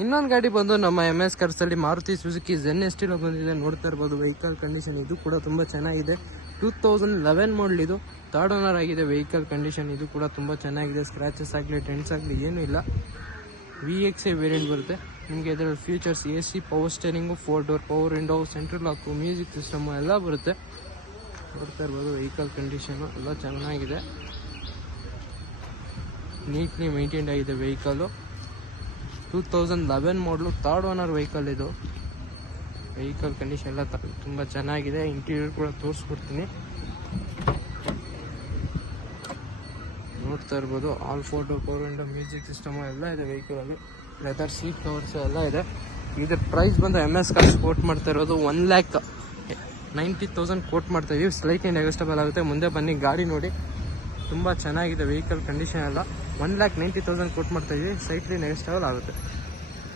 ಇನ್ನೊಂದು ಗಾಡಿ ಬಂದು ನಮ್ಮ MS ಕಾರ್ಸಲ್ಲಿ ಮಾರುತಿ ಸುಜುಕಿ ಝೆನ್ ಎಸ್ಟಿಲೋ ಬಂದಿದೆ. ನೋಡ್ತಾ ಇರ್ಬೋದು ವೆಹಿಕಲ್ ಕಂಡೀಷನ್ ಇದು ಕೂಡ ತುಂಬ ಚೆನ್ನಾಗಿದೆ. 2011 ಮಾಡಲ್ ಇದು. 3rd ಓನರ್ ಆಗಿದೆ. ವೆಹಿಕಲ್ ಕಂಡೀಷನ್ ಇದು ಕೂಡ ತುಂಬ ಚೆನ್ನಾಗಿದೆ. ಸ್ಕ್ರಾಚಸ್ ಆಗಲಿ ಡೆಂಟ್ಸ್ ಆಗಲಿ ಏನೂ ಇಲ್ಲ. VXA ವೇರಿಯಂಟ್ ಬರುತ್ತೆ. ನಿಮಗೆ ಇದರಲ್ಲಿ features AC, power steering, 4 door power window, central lock, music system ಎಲ್ಲ ಬರುತ್ತೆ. ನೋಡ್ತಾ ಇರ್ಬೋದು ವೆಹಿಕಲ್ ಕಂಡೀಷನು ಎಲ್ಲ ಚೆನ್ನಾಗಿದೆ. ನೀಟ್ಲಿ ಮೇಂಟೈನ್ಡ್ ಆಗಿದೆ ವೆಹಿಕಲ್ಲು. 2011 ಮಾಡಲು 3rd ಓನರ್ ವೆಹಿಕಲ್ ಇದು. ವೆಹಿಕಲ್ ಕಂಡೀಷನ್ ಎಲ್ಲ ತುಂಬ ಚೆನ್ನಾಗಿದೆ. ಇಂಟೀರಿಯರ್ ಕೂಡ ತೋರಿಸ್ಕೊಡ್ತೀನಿ. ನೋಡ್ತಾ ಇರ್ಬೋದು all 4 door power window, music system ಎಲ್ಲ ಇದೆ ವೆಹಿಕಲಲ್ಲಿ. ಲೆದರ್ ಸೀಟ್ ಕವರ್ಸ್ ಎಲ್ಲ ಇದೆ. ಇದರ ಪ್ರೈಸ್ ಬಂದು MS ಕಾರ್ಸ್ ಕೋಟ್ ಮಾಡ್ತಾ ಇರೋದು 1,90,000 ಕೋಟ್ ಮಾಡ್ತಾ ಇದೀವಿ. ಸ್ಲೈಟ್ಲಿ ನೆಗೋಸ್ಟಬಲ್ ಆಗುತ್ತೆ. ಮುಂದೆ ಬನ್ನಿ ಗಾಡಿ ನೋಡಿ. ತುಂಬ ಚೆನ್ನಾಗಿದೆ ವೆಹಿಕಲ್ ಕಂಡೀಷನ್ ಎಲ್ಲ. 1,90,000 ಕೋಟ್ ಮಾಡ್ತಾ ಇದೀವಿ. ಸ್ಲೈಟ್ಲಿ ನೆಗೋಸ್ಟಬಲ್ ಆಗುತ್ತೆ.